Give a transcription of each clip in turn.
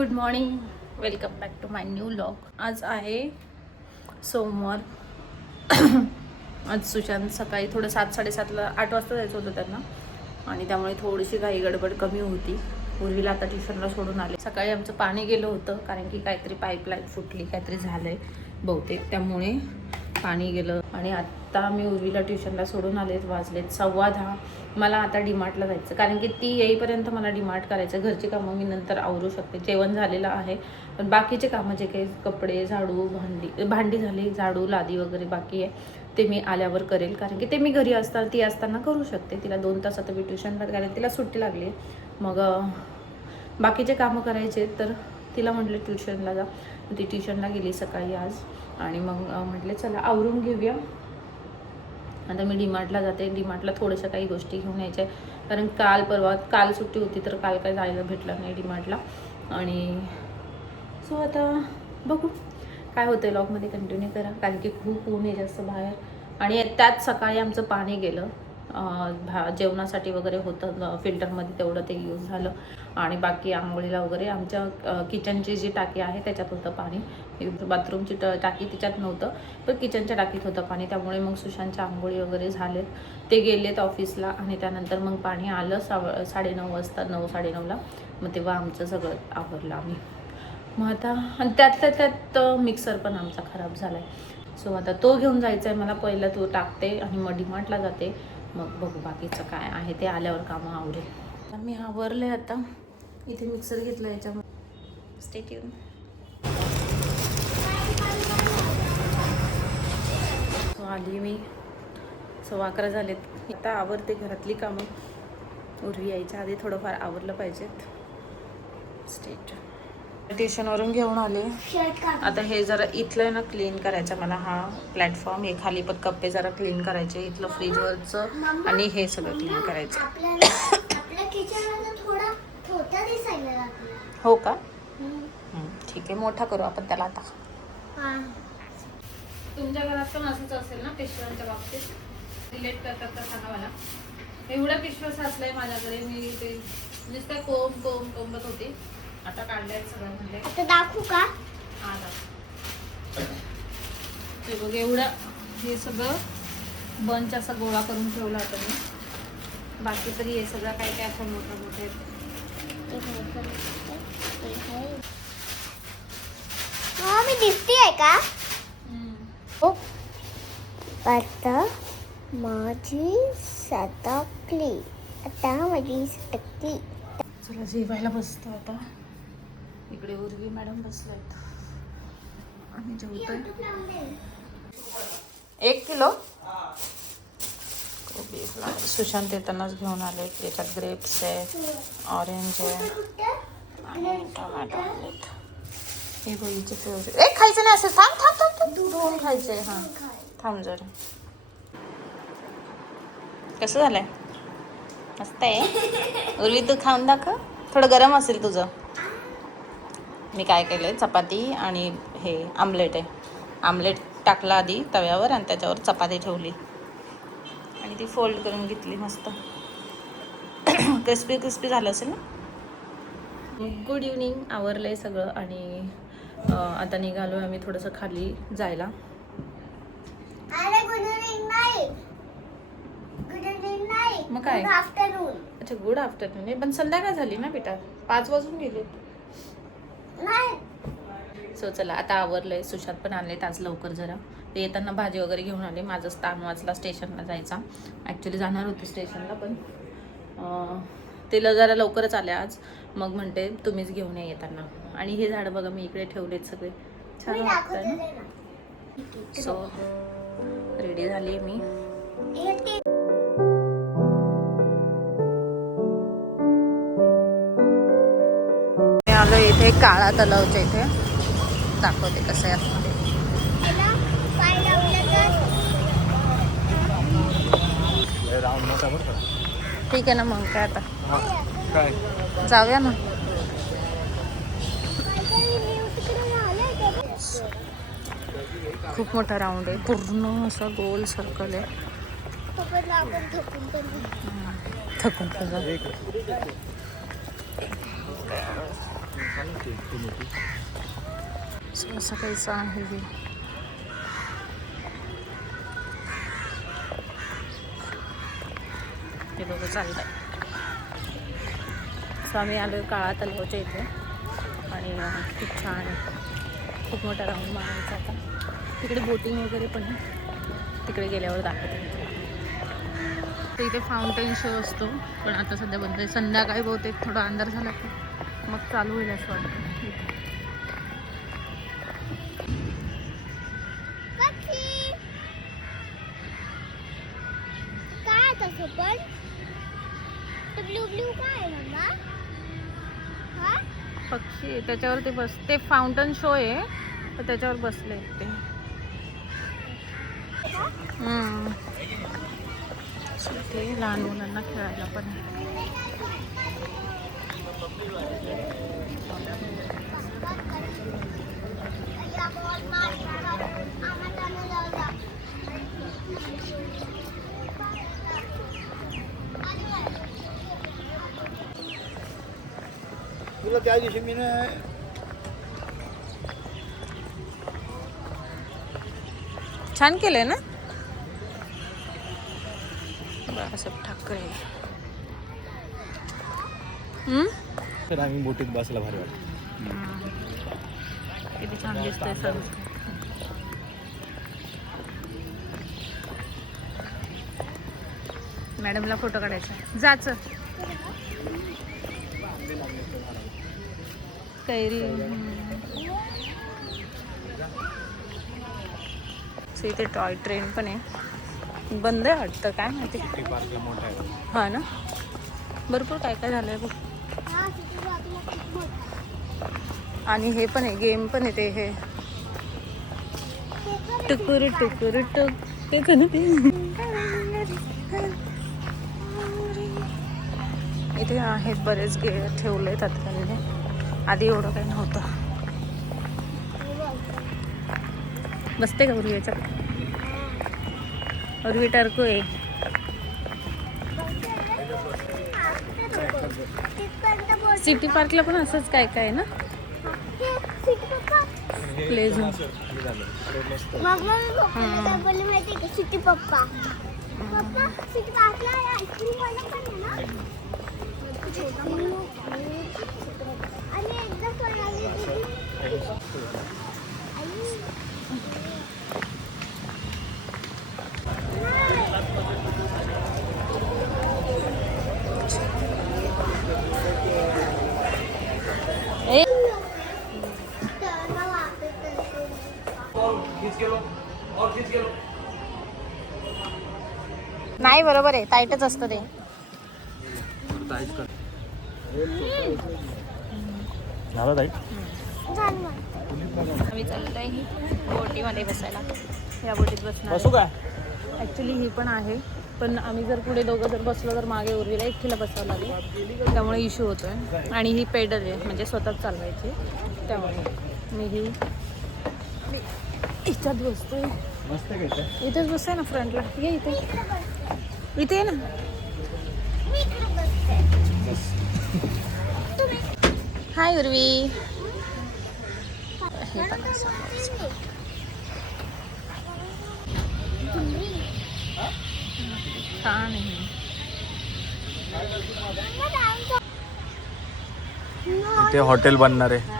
Good morning, welcome back to my new vlog. आज आहे सोमवार. आज सुशांत सकाळी थोडं 7-7:30ला 8 वाजता जायचं होतं त्यांना आणि त्यामुळे थोडीशी घाई गडबड कमी होती. पूर्वीला आता ट्युशनला सोडून आले. सकाळी आमचं पाणी गेलं होतं कारण की काहीतरी पाईपलाईन फुटली, काहीतरी झालंय बहुतेक, त्यामुळे पाणी गेलं. आणि आत्ता मी उर्वीला ट्युशनला सोडून आले. वाजलेत 10:15. मला आता डीमार्टला जायचं कारण की ती येईपर्यंत मला डीमार्ट करायचं. घरची कामं मी नंतर आवरू शकते. जेवण झालेलं आहे पण बाकीचे कामं जे काही कपडे, झाडू, भांडी झाली, झाडू, लादी वगैरे बाकी आहे ते मी आल्यावर करेल. कारण की ते मी घरी ती असताना करू शकते. तिला 2 तास आता मी ट्युशनला, कारण तिला सुट्टी लागली. मग बाकीचे कामं करायचे तर तिला म्हटलं ट्युशनला जा. ती ट्युशनला गेली सकाळी आज. आणि मग म्हटले चला आवरून घेऊया. आता मी डीमार्टला जाते. डीमार्टला थोड्याशा काही गोष्टी घेऊन यायच्या कारण काल सुट्टी होती तर काल काय जायला भेटलं नाही डीमार्टला. आणि सो आता बघू काय होतं. लॉगमध्ये कंटिन्यू करा कारण की खूप ऊन आहे जास्त बाहेर. आणि त्यात सकाळी आमचं पाणी गेलं. जेवणासाठी वगैरे होतं फिल्टरमध्ये, तेवढं ते यूज झालं. आणि बाकी आंघोळीला वगैरे आमच्या किचनची जी टाकी आहे त्याच्यात होतं पाणी. बाथरूमची टाकी तिच्यात नव्हतं पण किचनच्या टाकीत होतं पाणी. त्यामुळे मग सुशांतच्या आंघोळी वगैरे झालेत. ते गेलेत ऑफिसला आणि त्यानंतर मग पाणी आलं 9:30 वाजता, 9-9:30ला. मग तेव्हा आमचं सगळं आवरलं आम्ही. मग आता आणि त्यातल्या त्यात मिक्सर पण आमचा खराब झाला आहे. सो आता तो घेऊन जायचा आहे मला. पहिला तो टाकते आणि मग डीमार्टला जाते. मग बघू बाकीचं काय आहे ते आल्यावर कामं आवरेल. तर मी आवरले. आता इथे मिक्सर घेतला याच्यामध्ये. Stay tune. सो आली मी. 11:15 झालेत. आता आवरते घरातली कामं. उर्वी यायच्या आधी थोडंफार आवरलं पाहिजेत. Stay tune. ट्युशनवरून घेऊन आले. आता हे जरा इथलं आहे ना क्लीन करायचं मला. हा प्लॅटफॉर्म, हे खाली पण कप्पे जरा क्लीन करायचे. इथलं फ्रीजवरचं आणि हे सगळं क्लीन करायचं. हो का? ठीक आहे, मोठा करू आपण त्याला आता. तुमच्या घरात पण असंच असेल ना पिशव्यांच्या बाबतीत? रिलेट करतात तर सांगा मला. एवढा पिशव्या साचलाय माझ्याकडे. मी ते नुसतं कोंबत होती. आता काढलंय सगळं. म्हणजे आता दाखवू का? हा दाखव. ते बघ एवढं हे सगळं बंच असा गोळा करून ठेवला होता मी. बाकी तरी हे सगळं काय काय असं मोठं मोठे. मी दिसते आहे का? हो. आता माझी सटकली. चला जेवायला बसतो आता. इकडे उर्वी मॅडम बसलायत. आम्ही जेवतोय. 1 किलो सुशांत येतानाच घेऊन आले. त्याच्यात ग्रेप्स आहे, ऑरेंज आहे आणि टोमॅटो आहेत. हे बघीचे फेवरेट. खायचं नाही असं. थांब दोन खायचे. हां थांब जरा. कसं झालंय? मस्त आहे. उर्वी तू खाऊन दाखव. थोडं गरम असेल तुझं. मी काय केलंय, चपाती आणि हे आमलेट आहे. आमलेट टाकला आधी तव्यावर आणि त्याच्यावर चपाती ठेवली आणि ती फोल्ड करून घेतली. मस्त क्रिस्पी झालं असेल ना. Good evening. आवरलंय सगळं आणि आता निघालो आम्ही थोडंसं खाली जायला. मग काय? अच्छा गुड आफ्टरनून आहे पण संध्याकाळ झाली ना बेटा. 5 वाजून गेले. सो चला आता आवरलंय. सुशांत पण आणलेत आज लवकर जरा. ते येताना भाजी वगैरे घेऊन आले. माझं स्थान वाचला स्टेशनला जायचा. ॲक्च्युली जाणार होते स्टेशनला पण तिला जरा लवकरच आले आज. मग म्हणते तुम्हीच घेऊन या येताना. आणि हे झाडं बघा मी इकडे ठेवलेत सगळे. छान वाटतं ना. सो रेडी झाली मी. आलो इथे काळा तलावच्या इथे. दाखवते कसं आहे आतमध्ये. ठीक आहे ना मग काय आता जाऊया ना. खूप मोठा राऊंड आहे. पूर्ण असं गोल सर्कल आहे. थकून पण सकाळचं आहे हे. हे दोघं चालत आहे. आम्ही आलो काळा तलावाच्या इथे आणि खूप छान आहे. खूप मोठा राऊंड मारायचा आता. तिकडे बोटिंग वगैरे पण आहे, तिकडे गेल्यावर दाखवते. तर इथे फाउंटेन शो असतो पण आता सध्या बंद आहे. संध्याकाळी बहुतेक थोडा अंधार झाला की मग चालू होईल असं वाटतं. काय तसं पण ब्लू ब्लू काय आहे मम्मा? हा पक्षी आहे, त्याच्यावर ते ते फाउंटन शो आहे तर त्याच्यावर बसले ते. ते लहान मुलांना खेळायला पण आहे. तुला त्या दिवशी मी छान केलंय ना बाळासाहेब ठाकरे. तर आम्ही बोटीत बसायला भारी वाटतं. किती छान दिसतंय सगळं. मॅडमला फोटो काढायचा जाच कैरी. इथे टॉय ट्रेन पण आहे, बंद आहे वाटतं, काय माहिती. मोठा आहे. हा ना, भरपूर काय काय झालंय बघ. आणि हे पण आहे, गेम पण आहे. ते हे टुकुर टुकुर टुक ते कधी ते इथे आहेत बरेच ठेवलेत आता त्यांनी. आधी एवढं काही नव्हतं. बसते का उर्वी याच्यात? उर्वी टर्को आहे. सिटी पार्कला पण असंच काय काय आहे ना, प्ले झोन. माहिती का सिटी पप्पा पप्पा सिटी पार्कला आईस्क्रीम वाला पण आहे ना. आणि एकदा सोनाली नाही बरोबर आहे, टाईटच असतं ते. आम्ही चाललोय बोटीमध्ये बसायला. या बोटीत बसणार. ॲक्च्युली ही पण आहे, पण आम्ही जर पुढे दोघं जर बसलो तर मागे उर्वीला एकटीला बसावं लागेल, त्यामुळे इश्यू होतोय. आणि ही पेडल आहे, म्हणजे स्वतःच चालवायची, त्यामुळे मी ही इथ्यात बसतोय. इथेच बसतोय ना फ्रंटला. ये इथे, इथे आहे ना. हाय उर्वी. हे पण छान आहे. इथे हॉटेल बनणार आहे.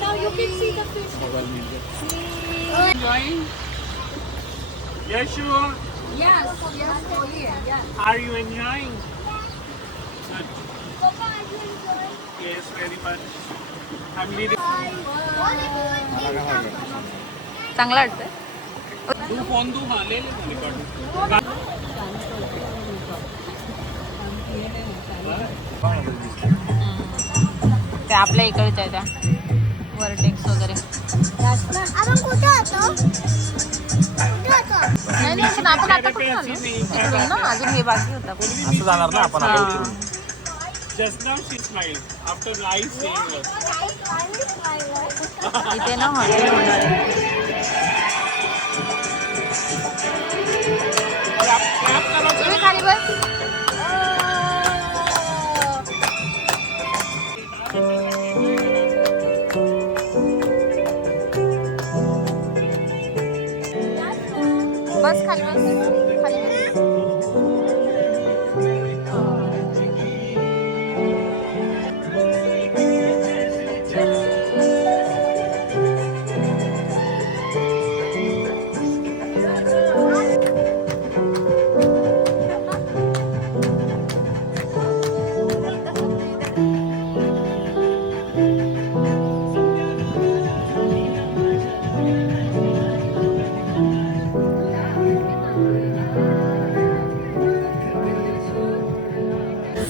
Now you can see the fish. Enjoying? Yes, sure. Yes, for here. Yeah. Are you enjoying? Good. Papa, are you enjoying? Yes, very much. I'm leading. चांगला वाटतंय. तू फोन तू हाँ ले ले रिकॉर्ड. ते आपल्या इकडच्या आहे त्या. वर्टेक्स वगैरे. आपण कुठे होतो? कुठे होतो? नाही नाही पण आपण आता कुठे आलो इकडून ना, अजून हे बाकी होता. असं जाणार ना आपण आता इकडून. Just now she smiled after live seeing us. इथे ना हॉटेल होणार आहे. तुम्ही खाली बस. बस खाली बस, खाली बस.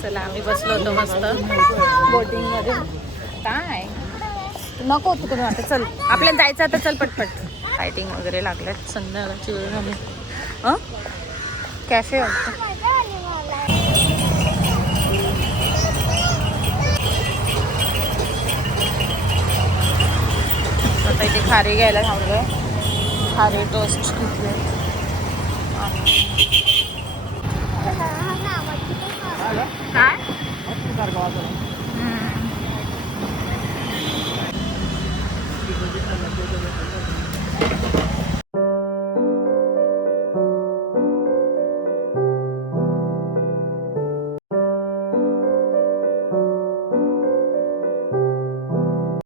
चला आम्ही बसलो होतो मस्त बोटिंग मध्ये. काय नको होतं तुम्ही वाटत. चल आपल्याला जायचं आता, चल पटपट. लाइटिंग वगैरे लागल्यात, संध्याकाळची वेळ झाली. कॅफे वाटतं. आता इथे खारी घ्यायला थांबलोय. खारी टोस्ट घेतले. काय